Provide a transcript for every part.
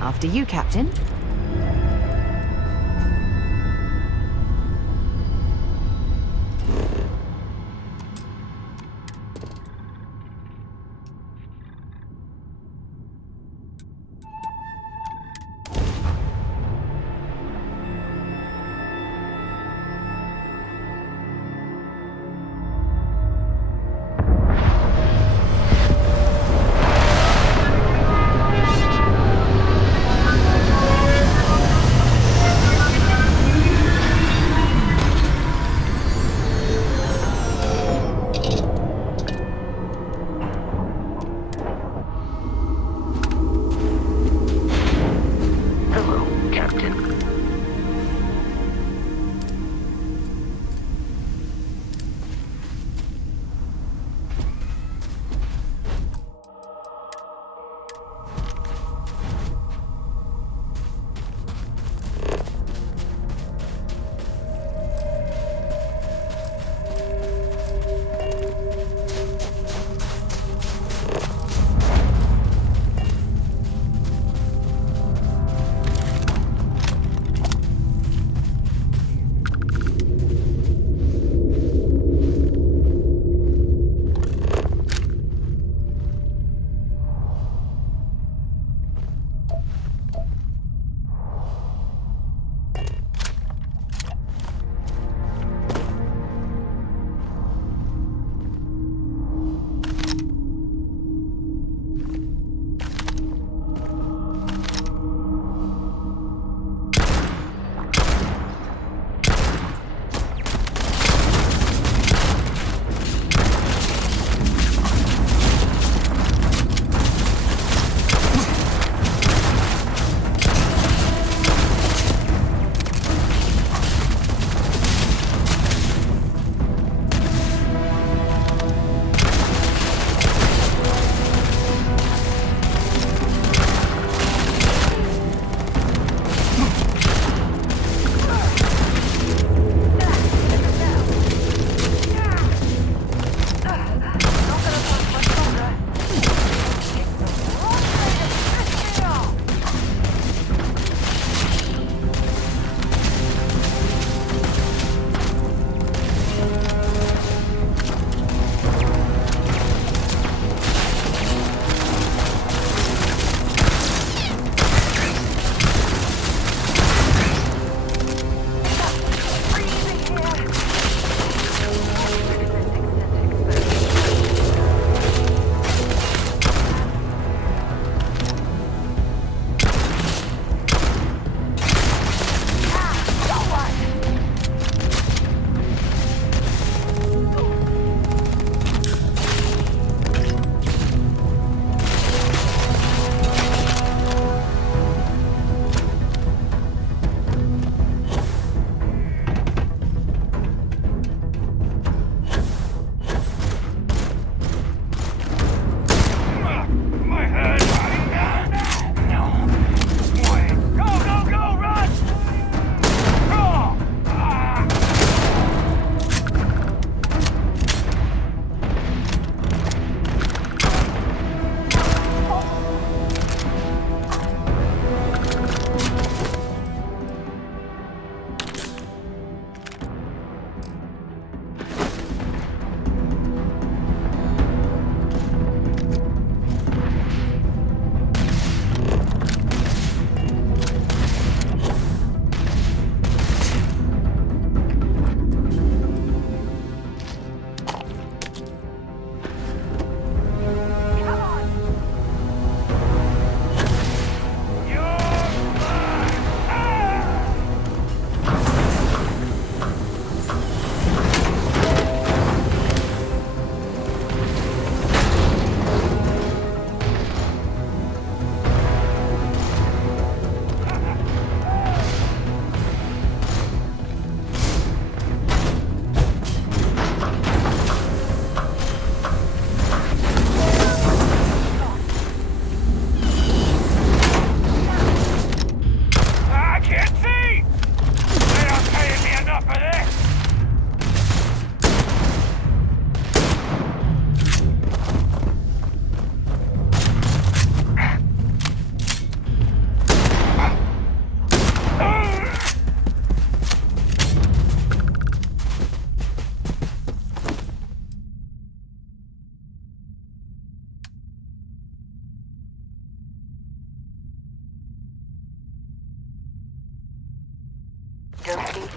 After you, Captain.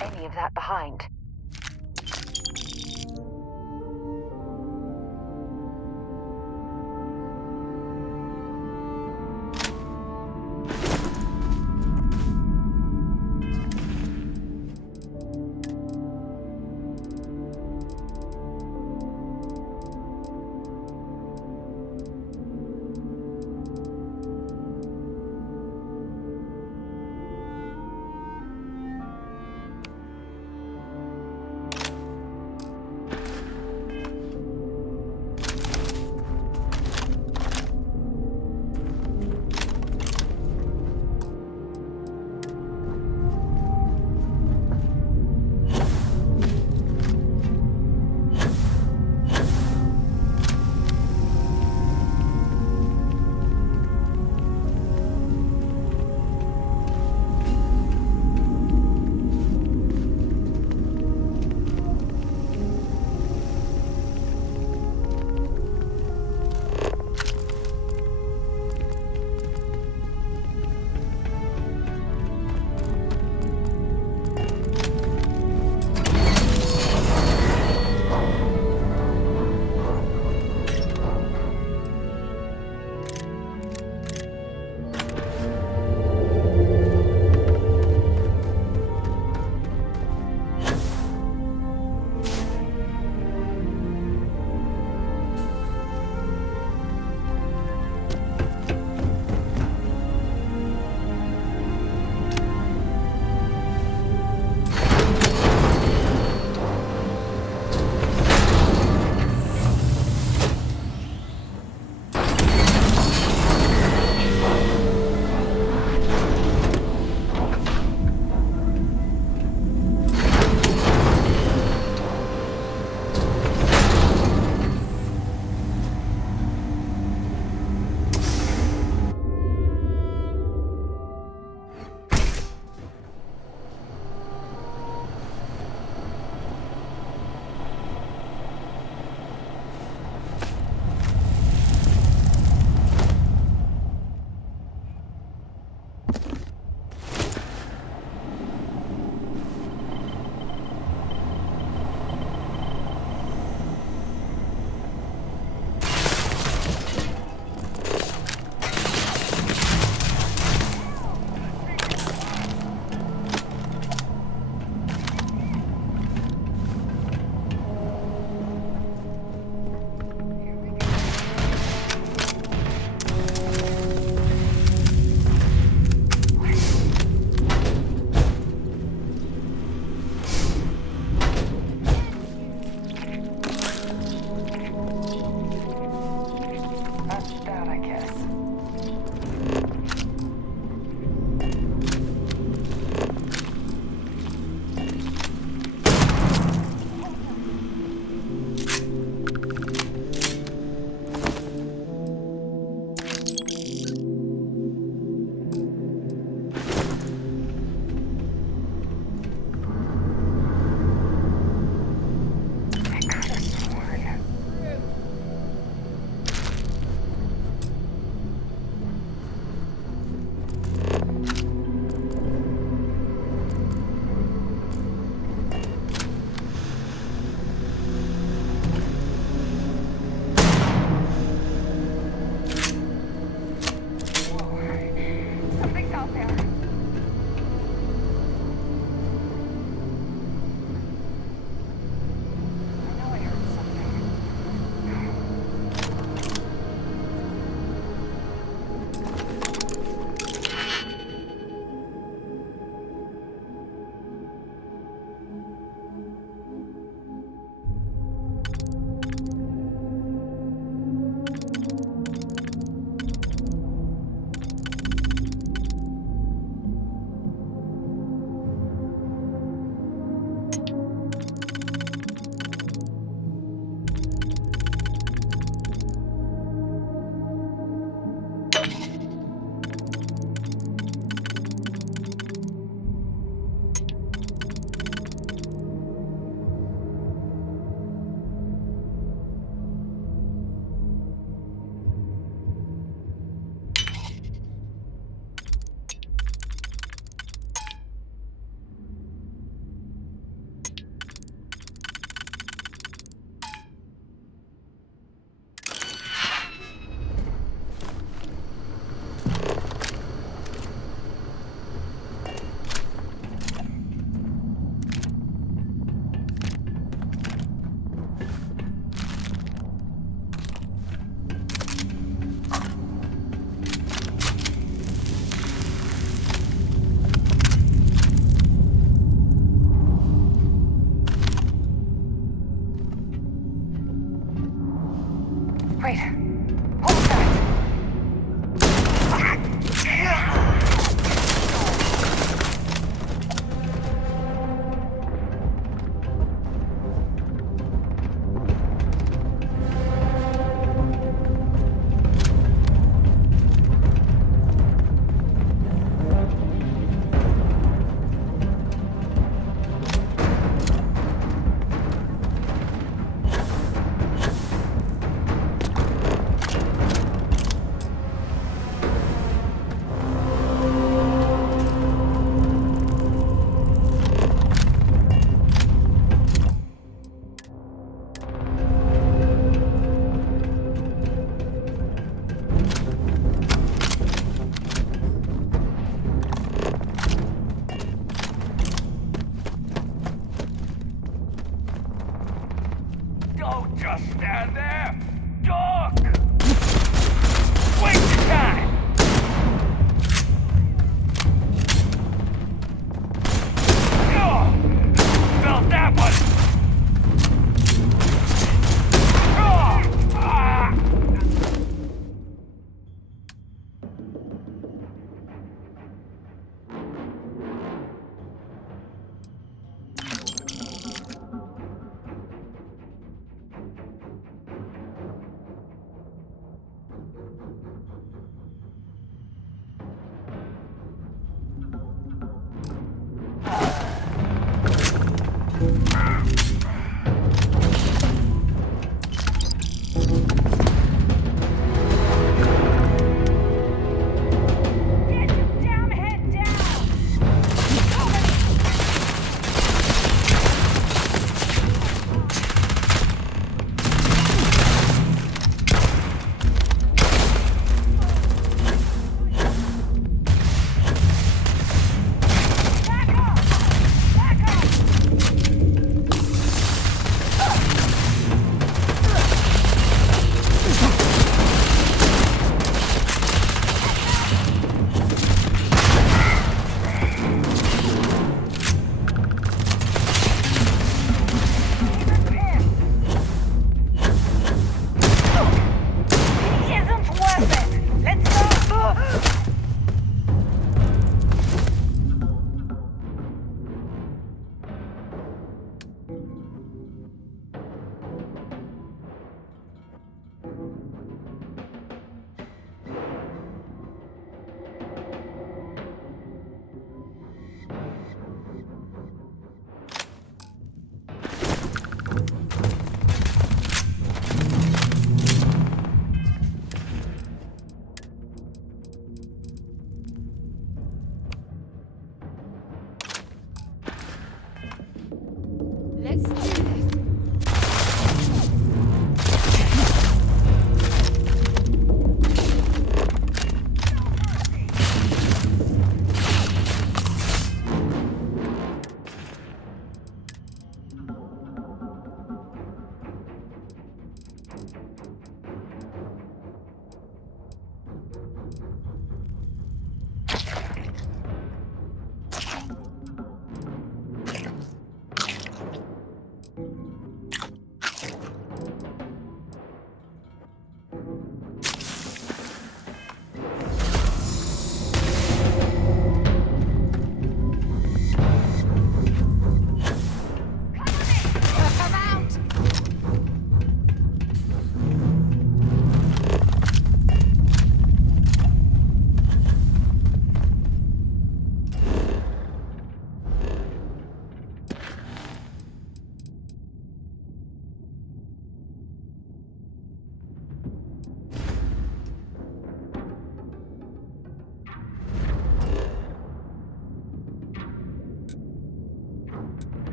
any of that behind.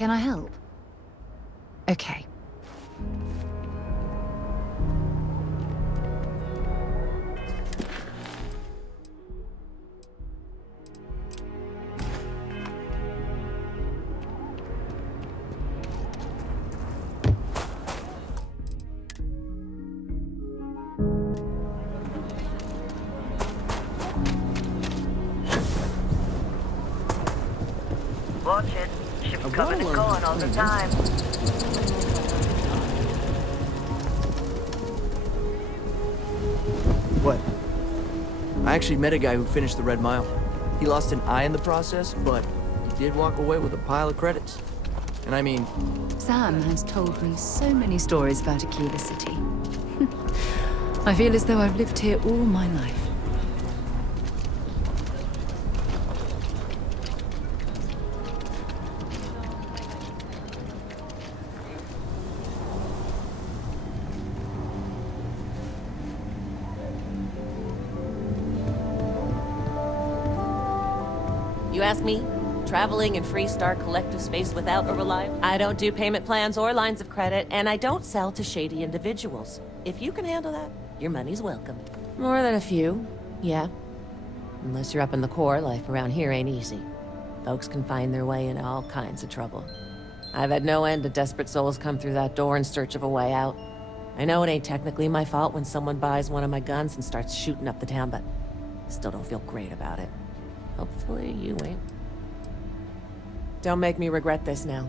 Can I help? Okay. Watch it. Ships coming and going all the time. What? I actually met a guy who finished the Red Mile. He lost an eye in the process, but he did walk away with a pile of credits. And I mean... Sam has told me so many stories about Aquila City. I feel as though I've lived here all my life. You ask me? Traveling in Freestar collective space without a reliable... I don't do payment plans or lines of credit, and I don't sell to shady individuals. If you can handle that, your money's welcome. More than a few, yeah. Unless you're up in the core, life around here ain't easy. Folks can find their way into all kinds of trouble. I've had no end of desperate souls come through that door in search of a way out. I know it ain't technically my fault when someone buys one of my guns and starts shooting up the town, but I still don't feel great about it. Hopefully you ain't. Don't make me regret this now.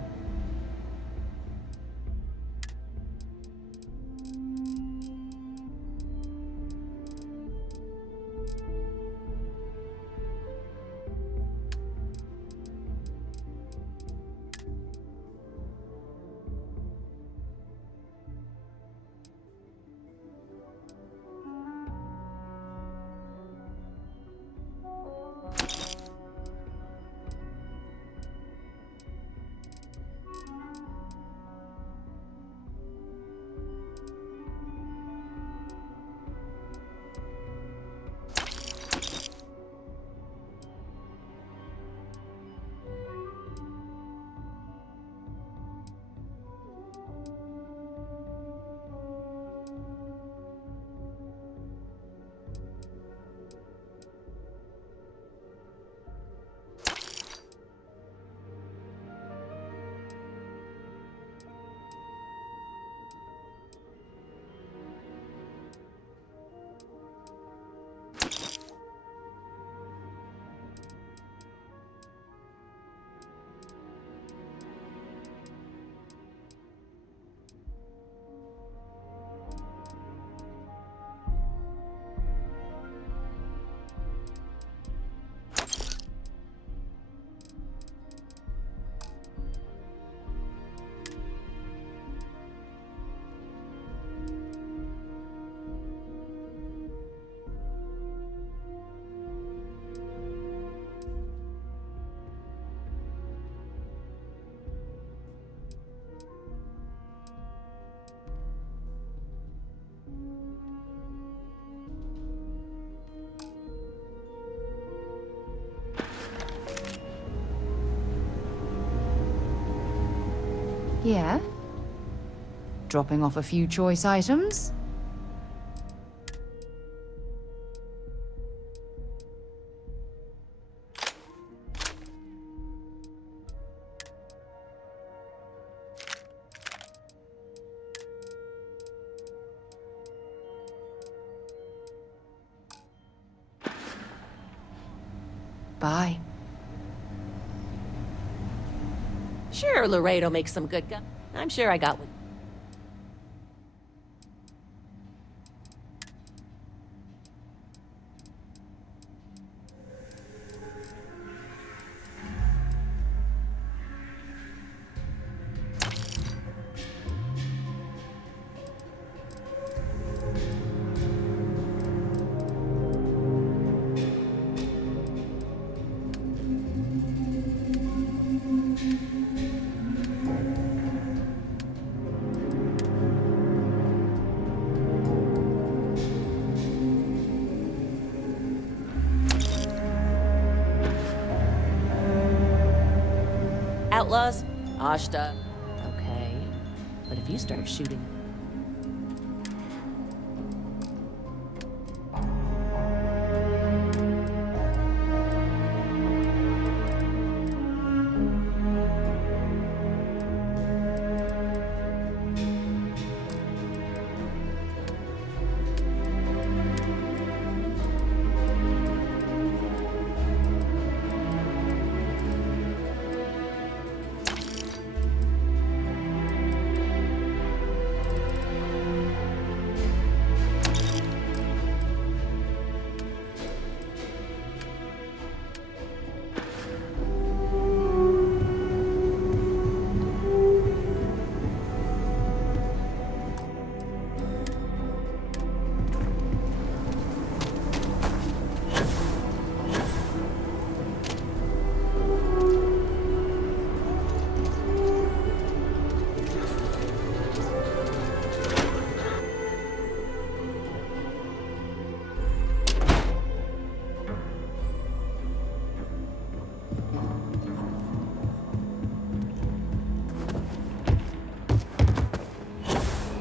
Yeah? Dropping off a few choice items? Bye. Sure, Laredo makes some good gun. I'm sure I got one. Outlaws, Ashta. Okay. But if you start shooting...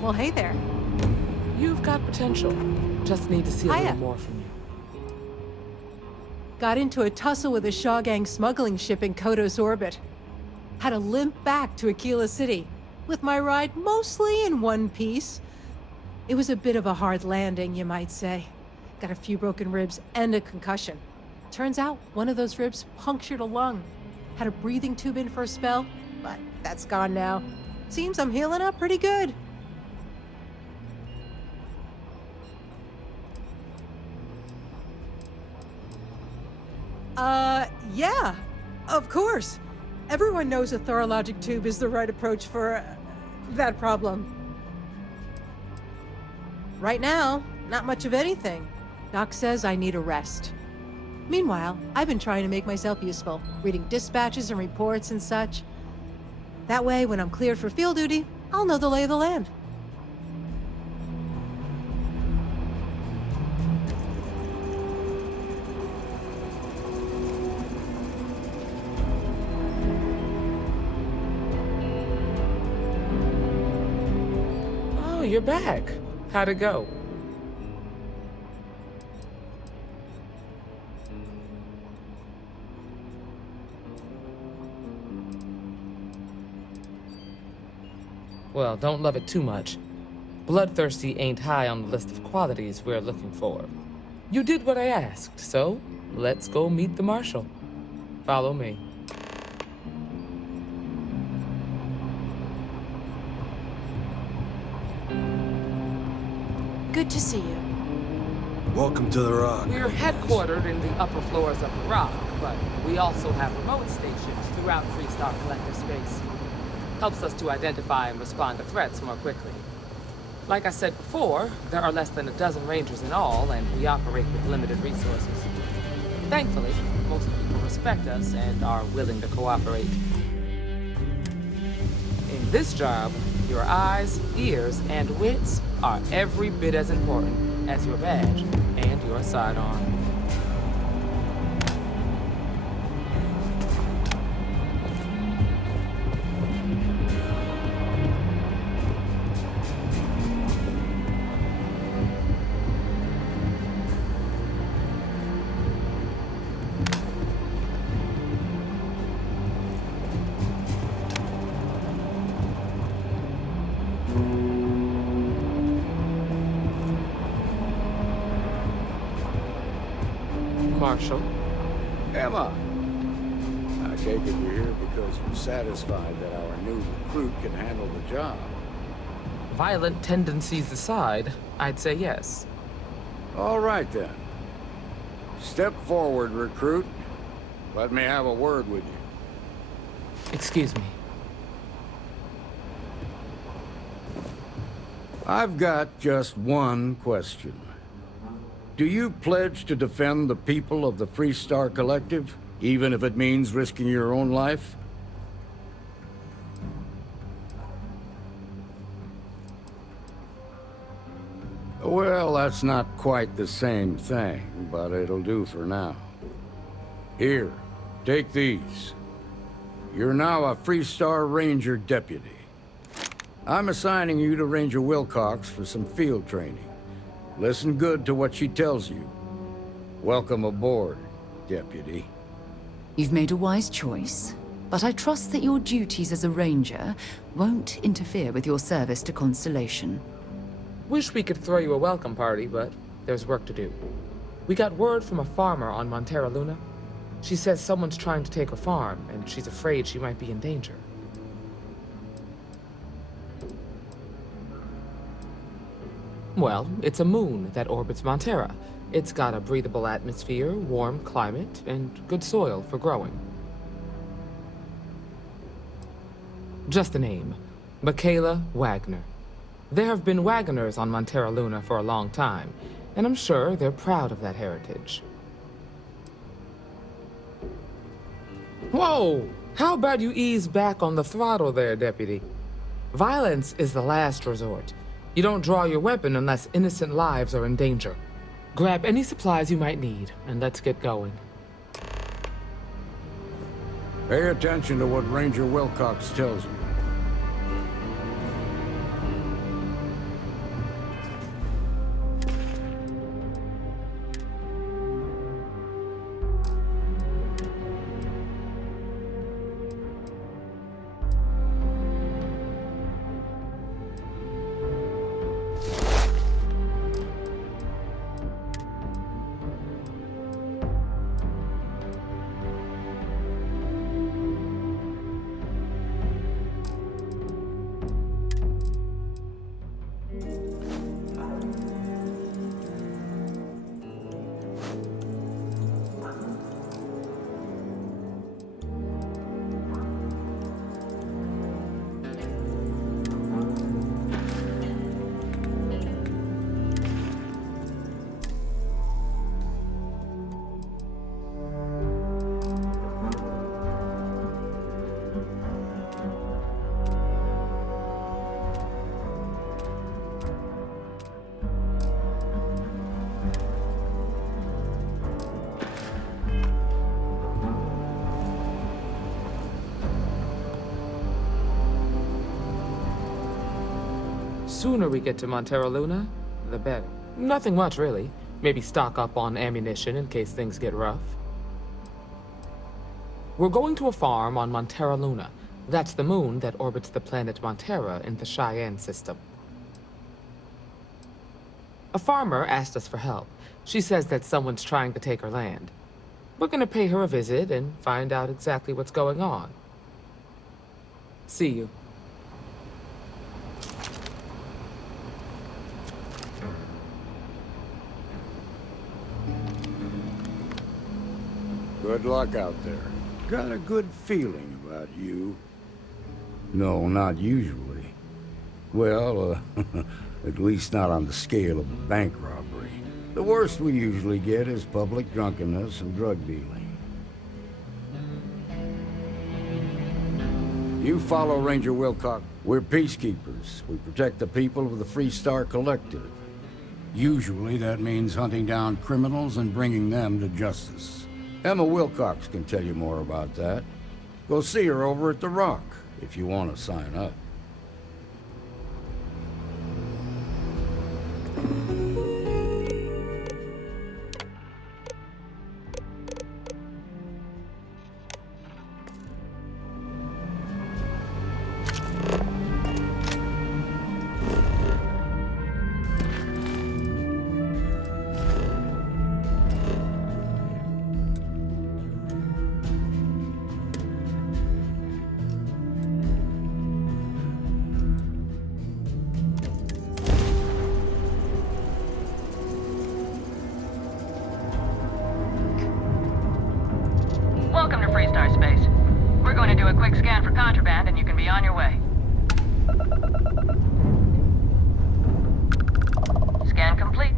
Well, hey there. You've got potential. Just need to see a Hiya. little more from you. Got into a tussle with a Shaw Gang smuggling ship in Kodos orbit. Had to limp back to Aquila City, with my ride mostly in one piece. It was a bit of a hard landing, you might say. Got a few broken ribs and a concussion. Turns out one of those ribs punctured a lung. Had a breathing tube in for a spell, but that's gone now. Seems I'm healing up pretty good. Yeah, of course. Everyone knows a thorologic tube is the right approach for that problem. Right now, not much of anything. Doc says I need a rest. Meanwhile, I've been trying to make myself useful, reading dispatches and reports and such. That way, when I'm cleared for field duty, I'll know the lay of the land. Oh, you're back. How'd it go? Well, don't love it too much. Bloodthirsty ain't high on the list of qualities we're looking for. You did what I asked, so let's go meet the Marshal. Follow me. Good to see you. Welcome to the Rock. We're headquartered in the upper floors of the Rock, but we also have remote stations throughout Freestar Collective space. Helps us to identify and respond to threats more quickly. Like I said before, there are less than a dozen Rangers in all, and we operate with limited resources. Thankfully, most people respect us and are willing to cooperate. In this job, your eyes, ears, and wits are every bit as important as your badge and your sidearm. Marshal. Emma! I take it you're here because you're satisfied that our new recruit can handle the job. Violent tendencies aside, I'd say yes. All right, then. Step forward, recruit. Let me have a word with you. Excuse me. I've got just one question. Do you pledge to defend the people of the Freestar Collective, even if it means risking your own life? Well, that's not quite the same thing, but it'll do for now. Here, take these. You're now a Freestar Ranger deputy. I'm assigning you to Ranger Wilcox for some field training. Listen good to what she tells you. Welcome aboard, deputy. You've made a wise choice, but I trust that your duties as a ranger won't interfere with your service to Constellation. Wish we could throw you a welcome party, but there's work to do. We got word from a farmer on Montera Luna. She says someone's trying to take her farm, and she's afraid she might be in danger. Well, it's a moon that orbits Montera. It's got a breathable atmosphere, warm climate, and good soil for growing. Just the name, Michaela Wagner. There have been Wagoners on Montera Luna for a long time, and I'm sure they're proud of that heritage. Whoa! How about you ease back on the throttle there, Deputy? Violence is the last resort. You don't draw your weapon unless innocent lives are in danger. Grab any supplies you might need, and let's get going. Pay attention to what Ranger Wilcox tells you. Sooner we get to Montera Luna, the better. Nothing much, really. Maybe stock up on ammunition in case things get rough. We're going to a farm on Montera Luna. That's the moon that orbits the planet Montera in the Cheyenne system. A farmer asked us for help. She says that someone's trying to take her land. We're gonna pay her a visit and find out exactly what's going on. See you. Good luck out there. Got a good feeling about you. No, not usually. Well, at least not on the scale of a bank robbery. The worst we usually get is public drunkenness and drug dealing. You follow Ranger Wilcox. We're peacekeepers. We protect the people of the Freestar Collective. Usually that means hunting down criminals and bringing them to justice. Emma Wilcox can tell you more about that. Go see her over at the Rock if you want to sign up. Welcome to Freestar Space. We're going to do a quick scan for contraband and you can be on your way. Scan complete.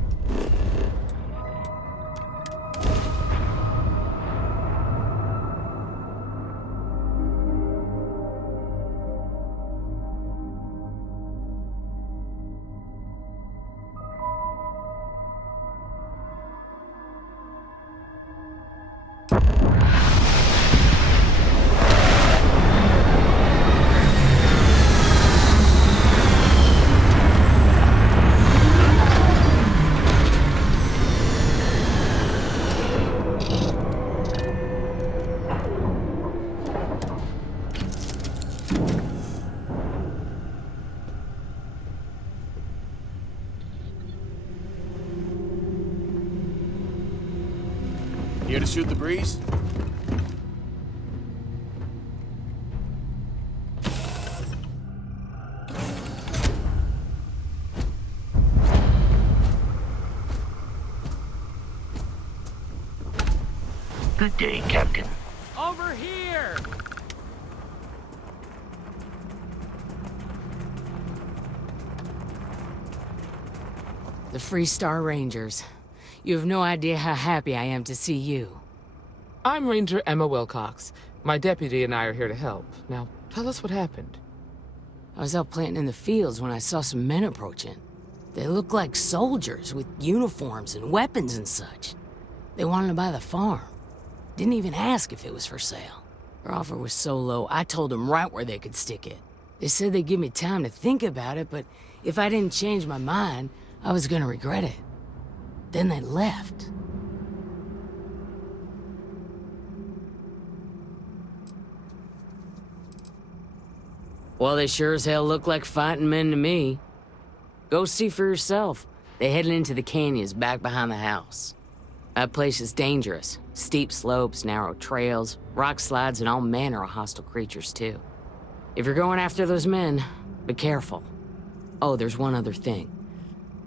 Here to shoot the breeze? Good day, Captain. Over here! The Freestar Rangers. You have no idea how happy I am to see you. I'm Ranger Emma Wilcox. My deputy and I are here to help. Now, tell us what happened. I was out planting in the fields when I saw some men approaching. They looked like soldiers with uniforms and weapons and such. They wanted to buy the farm. Didn't even ask if it was for sale. Their offer was so low, I told them right where they could stick it. They said they'd give me time to think about it, but if I didn't change my mind, I was gonna regret it. Then they left. Well, they sure as hell look like fighting men to me. Go see for yourself. They headed into the canyons back behind the house. That place is dangerous. Steep slopes, narrow trails, rock slides, and all manner of hostile creatures, too. If you're going after those men, be careful. Oh, there's one other thing.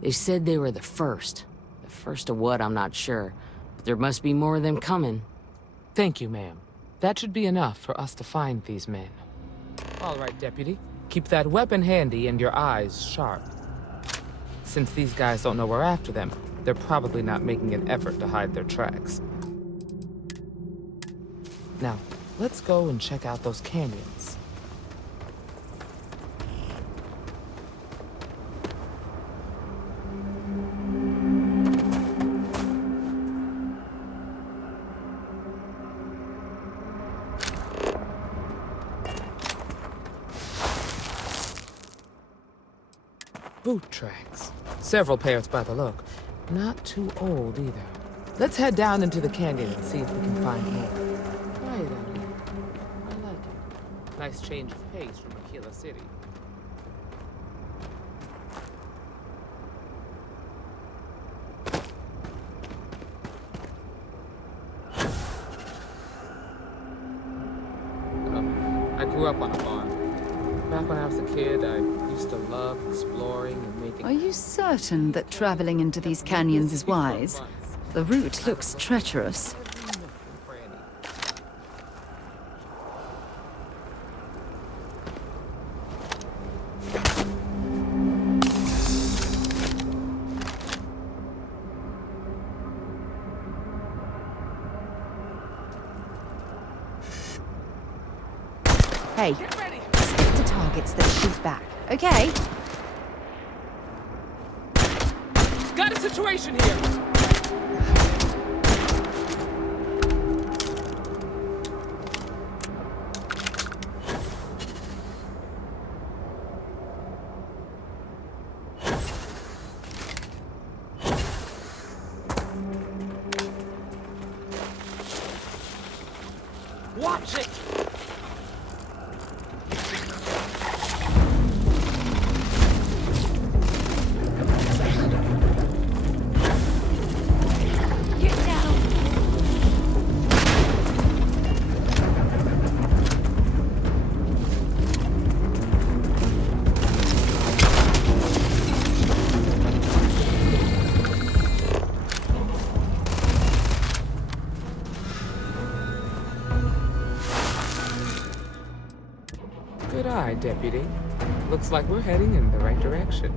They said they were the first. The first of what, I'm not sure. But there must be more of them coming. Thank you, ma'am. That should be enough for us to find these men. All right, Deputy. Keep that weapon handy and your eyes sharp. Since these guys don't know we're after them, they're probably not making an effort to hide their tracks. Now, let's go and check out those canyons. Boot tracks. Several pairs by the look. Not too old either. Let's head down into the canyon and see if we can find more. Quiet out here. I like it. Nice change of pace from Aquila City. I grew up on a farm. Back when I was a kid, I used to love exploring and making... Are you certain that traveling into these canyons is wise? The route looks treacherous. Hey, stick to targets that shoot back, okay? Got a situation here! Watch it! Good eye, Deputy. Looks like we're heading in the right direction.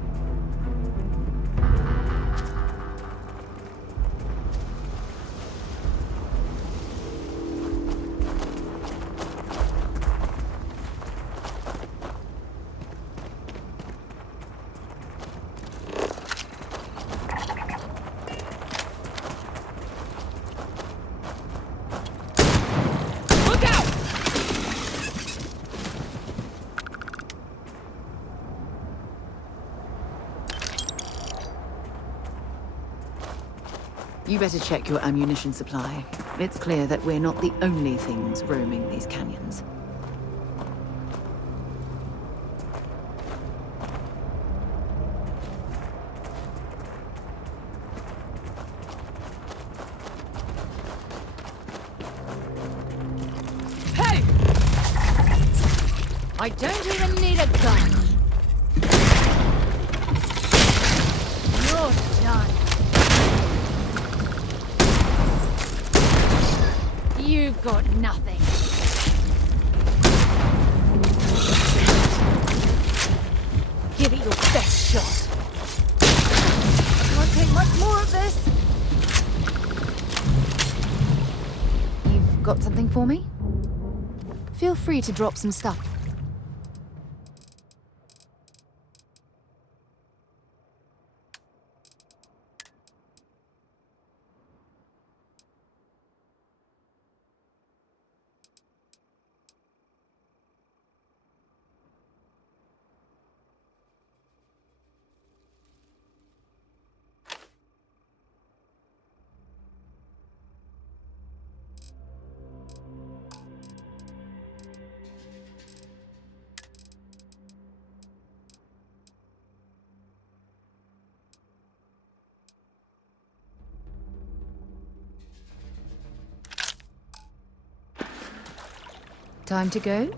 You better check your ammunition supply. It's clear that we're not the only things roaming these canyons. I don't even need a gun. You're done. You've got nothing. Give it your best shot. I can't take much more of this. You've got something for me? Feel free to drop some stuff. Time to go?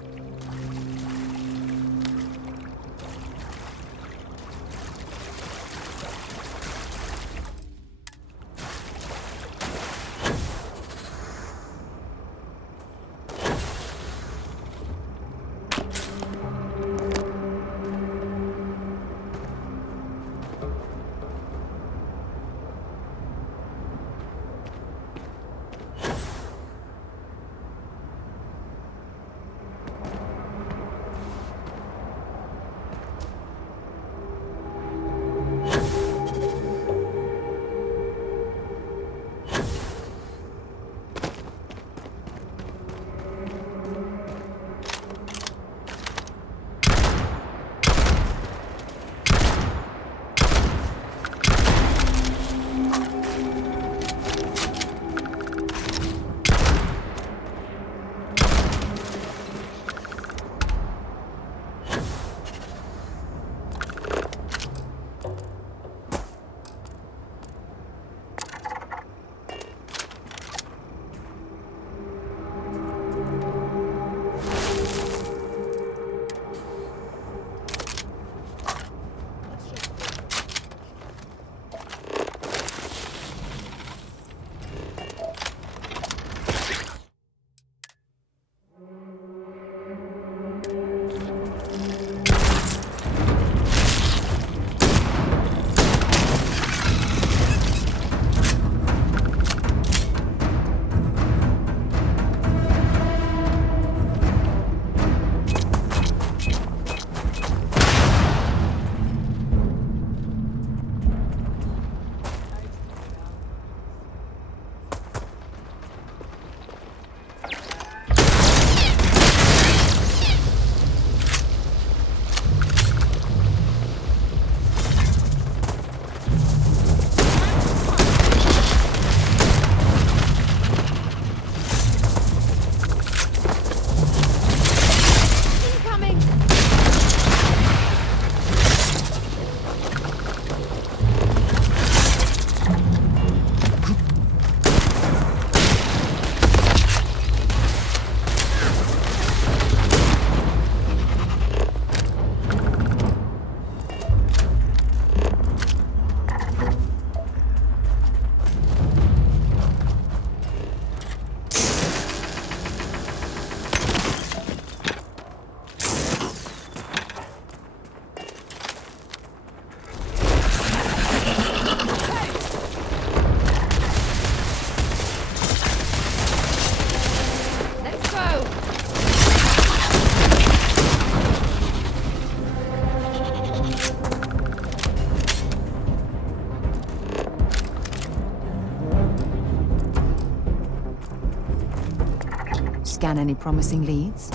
Scan any promising leads?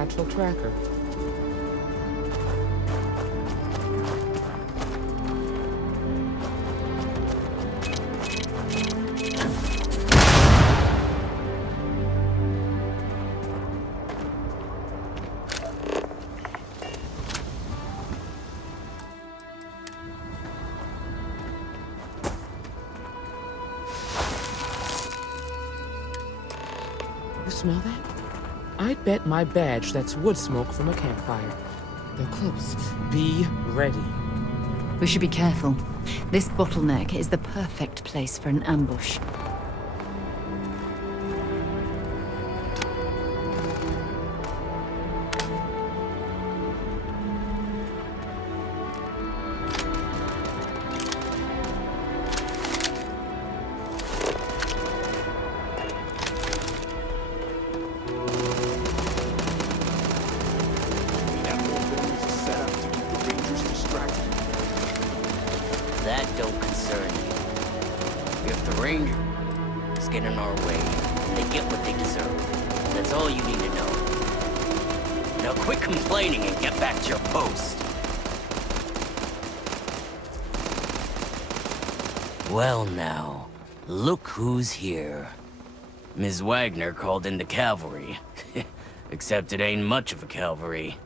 natural tracker. You smell that? I'd bet my badge that's wood smoke from a campfire. They're close. Be ready. We should be careful. This bottleneck is the perfect place for an ambush. That don't concern you. If the Rangers get in our way, they get what they deserve. That's all you need to know. Now quit complaining and get back to your post. Well now, look who's here. Ms. Wagner called in the cavalry. Except it ain't much of a cavalry.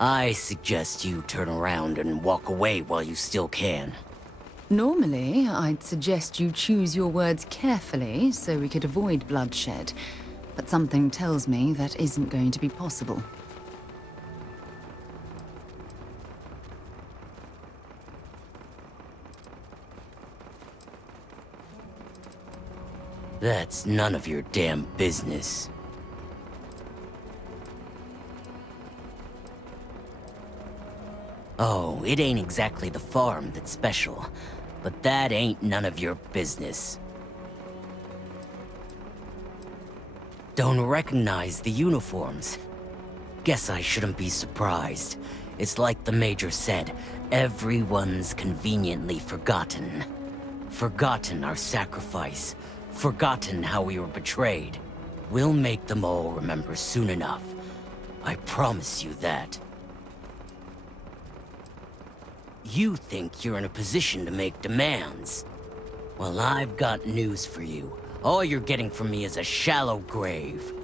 I suggest you turn around and walk away while you still can. Normally, I'd suggest you choose your words carefully so we could avoid bloodshed. But something tells me that isn't going to be possible. That's none of your damn business. Oh, it ain't exactly the farm that's special, but that ain't none of your business. Don't recognize the uniforms? Guess I shouldn't be surprised. It's like the Major said, everyone's conveniently forgotten. Forgotten our sacrifice. Forgotten how we were betrayed. We'll make them all remember soon enough. I promise you that. You think you're in a position to make demands. Well, I've got news for you. All you're getting from me is a shallow grave.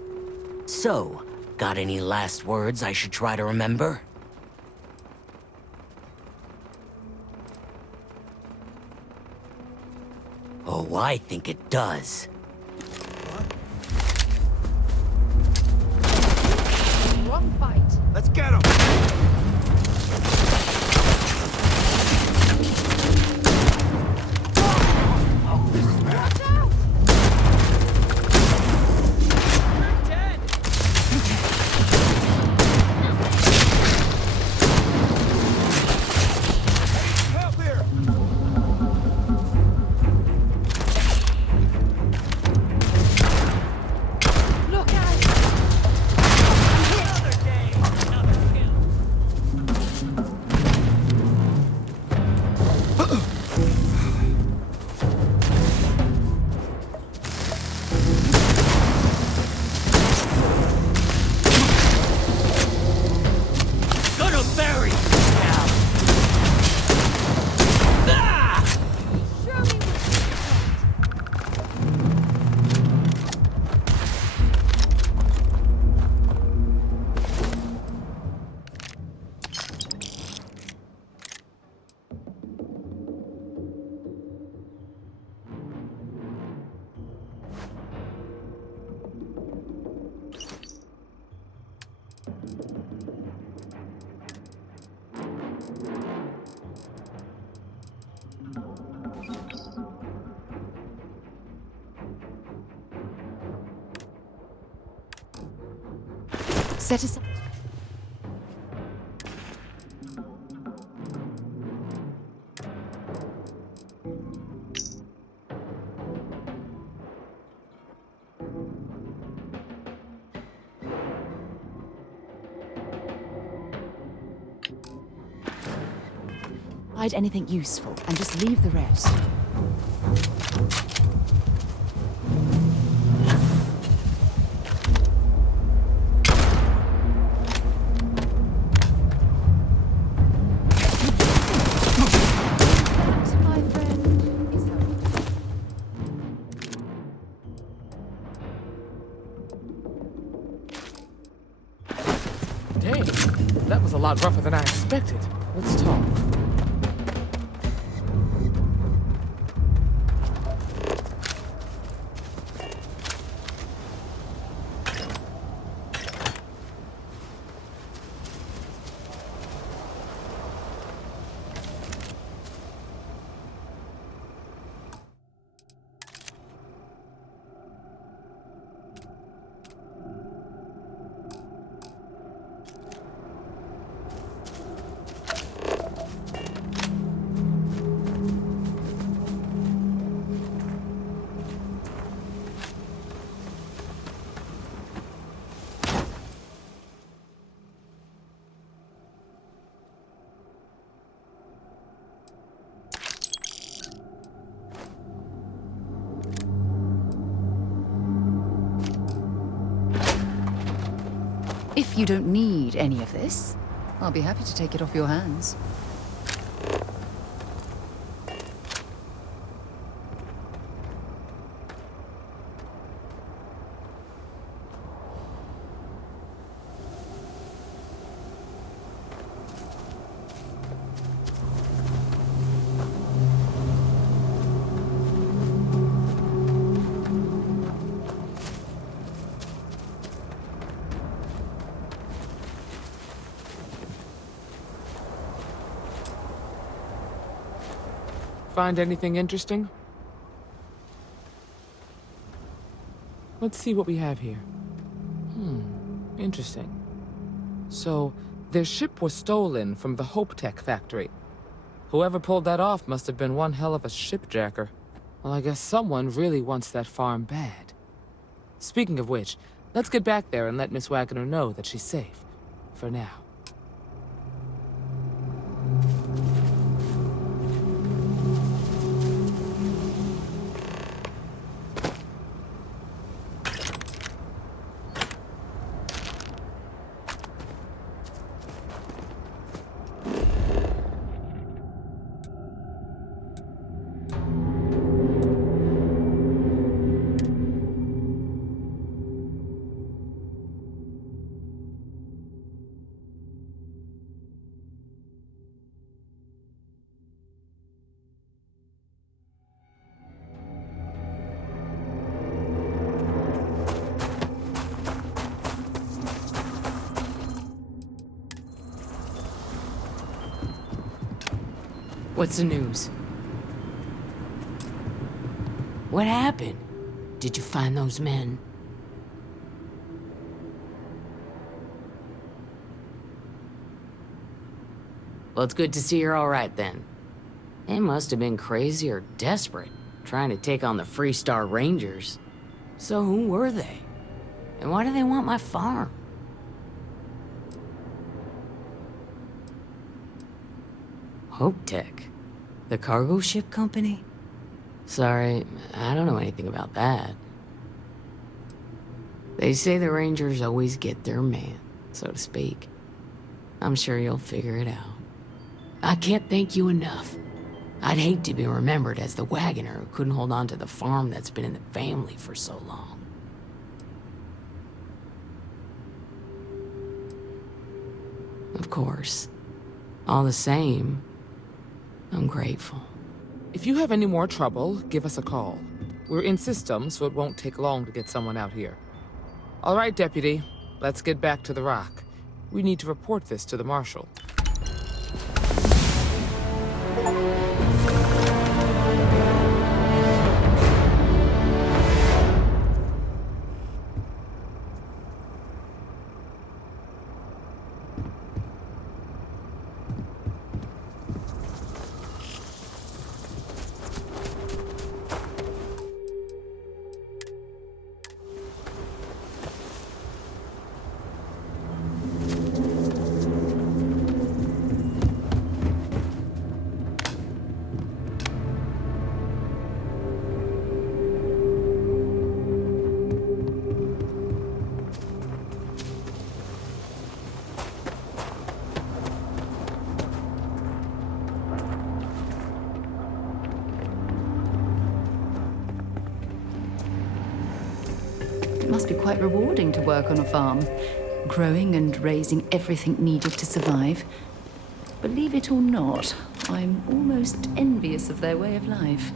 So, got any last words I should try to remember? Oh, I think it does. One fight. Let's get him! Set aside. Hide anything useful and just leave the rest. That was a lot rougher than I expected. Let's talk. If you don't need any of this, I'll be happy to take it off your hands. Find anything interesting? Let's see what we have here. Interesting. So, their ship was stolen from the Hope Tech factory. Whoever pulled that off must have been one hell of a shipjacker. Well, I guess someone really wants that farm bad. Speaking of which, let's get back there and let Miss Wagner know that she's safe. For now. What's the news? What happened? Did you find those men? Well, it's good to see you're all right then. They must have been crazy or desperate, trying to take on the Freestar Rangers. So who were they? And why do they want my farm? Hope Tech? The cargo ship company? Sorry, I don't know anything about that. They say the Rangers always get their man, so to speak. I'm sure you'll figure it out. I can't thank you enough. I'd hate to be remembered as the wagoner who couldn't hold on to the farm that's been in the family for so long. Of course. All the same, I'm grateful. If you have any more trouble, give us a call. We're in system, so it won't take long to get someone out here. All right, Deputy. Let's get back to the rock. We need to report this to the Marshal. It must be quite rewarding to work on a farm. growing and raising everything needed to survive. Believe it or not, I'm almost envious of their way of life.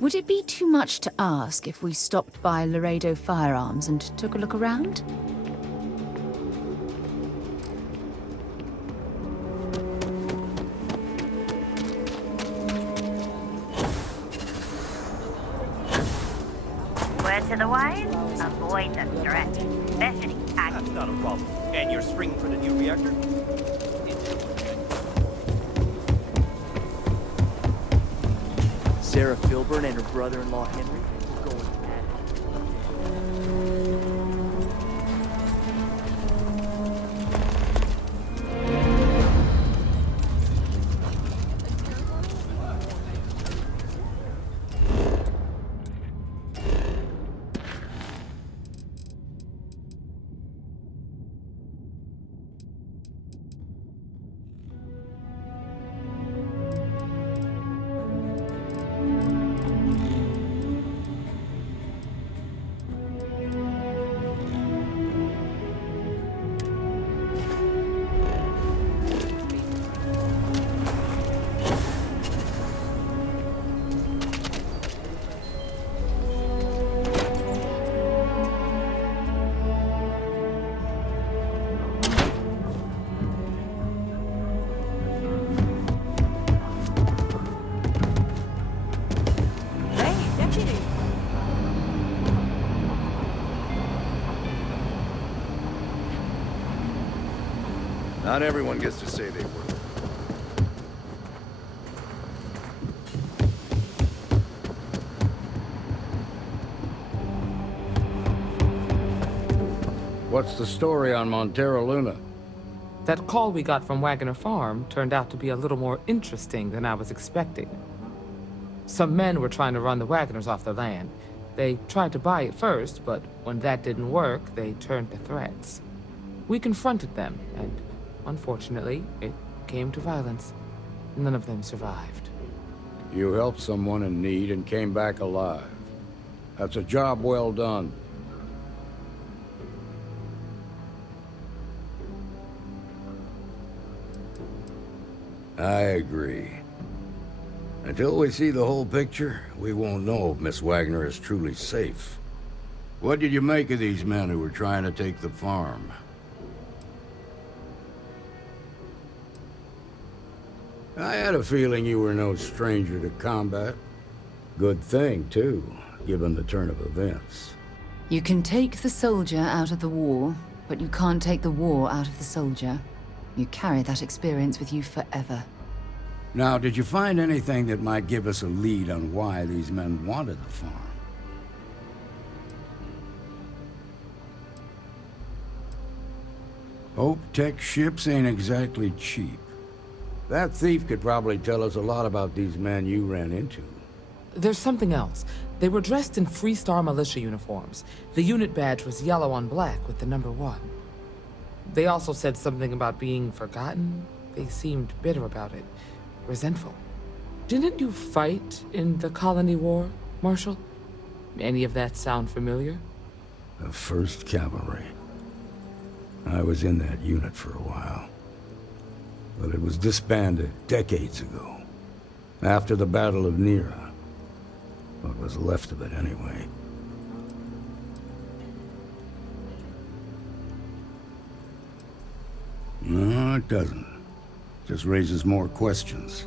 Would it be too much to ask if we stopped by Laredo Firearms and took a look around? Word to the wise, avoid the threat. Especially That's not a problem. And you're springing for the new reactor? Sarah Filburn and her brother-in-law Henry going at it. Not everyone gets to say they were. What's the story on Montero Luna? That call we got from Wagner Farm turned out to be a little more interesting than I was expecting. Some men were trying to run the Wagners off their land. They tried to buy it first, but when that didn't work, they turned to threats. We confronted them, and unfortunately, it came to violence. None of them survived. You helped someone in need and came back alive. That's a job well done. I agree. Until we see the whole picture, we won't know if Miss Wagner is truly safe. What did you make of these men who were trying to take the farm? I had a feeling you were no stranger to combat. Good thing, too, given the turn of events. You can take the soldier out of the war, but you can't take the war out of the soldier. You carry that experience with you forever. Now, did you find anything that might give us a lead on why these men wanted the farm? Hope Tech ships ain't exactly cheap. That thief could probably tell us a lot about these men you ran into. There's something else. They were dressed in Freestar militia uniforms. The unit badge was yellow on black with the number 1. They also said something about being forgotten. They seemed bitter about it. Resentful. Didn't you fight in the Colony War, Marshal? Any of that sound familiar? The 1st Cavalry. I was in that unit for a while. But it was disbanded decades ago. After the Battle of Nera. What was left of it, anyway. No, it doesn't. Just raises more questions.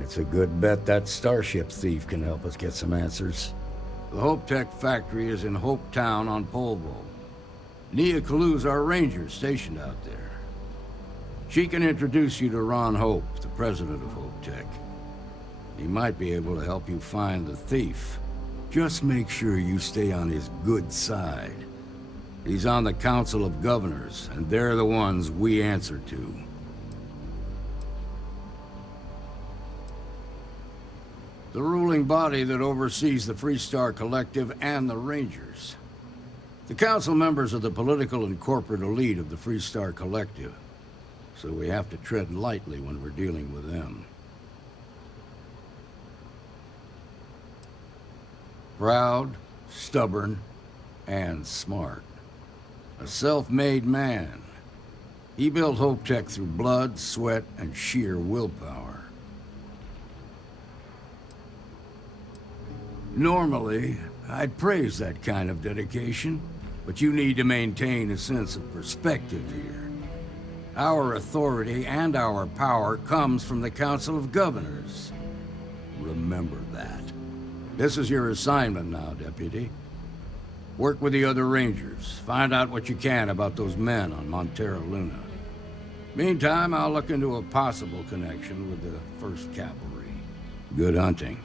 It's a good bet that starship thief can help us get some answers. The Hope Tech factory is in Hope Town on Polvo. Nia Kalu's our ranger stationed out there. She can introduce you to Ron Hope, the president of Hope Tech. He might be able to help you find the thief. Just make sure you stay on his good side. He's on the Council of Governors, and they're the ones we answer to. The ruling body that oversees the Freestar Collective and the Rangers. The council members are the political and corporate elite of the Freestar Collective, so we have to tread lightly when we're dealing with them. Proud, stubborn, and smart. A self-made man. He built Hope Tech through blood, sweat, and sheer willpower. Normally, I'd praise that kind of dedication, but you need to maintain a sense of perspective here. Our authority and our power comes from the Council of Governors. Remember that. This is your assignment now, Deputy. Work with the other Rangers. Find out what you can about those men on Montera Luna. Meantime, I'll look into a possible connection with the 1st Cavalry. Good hunting.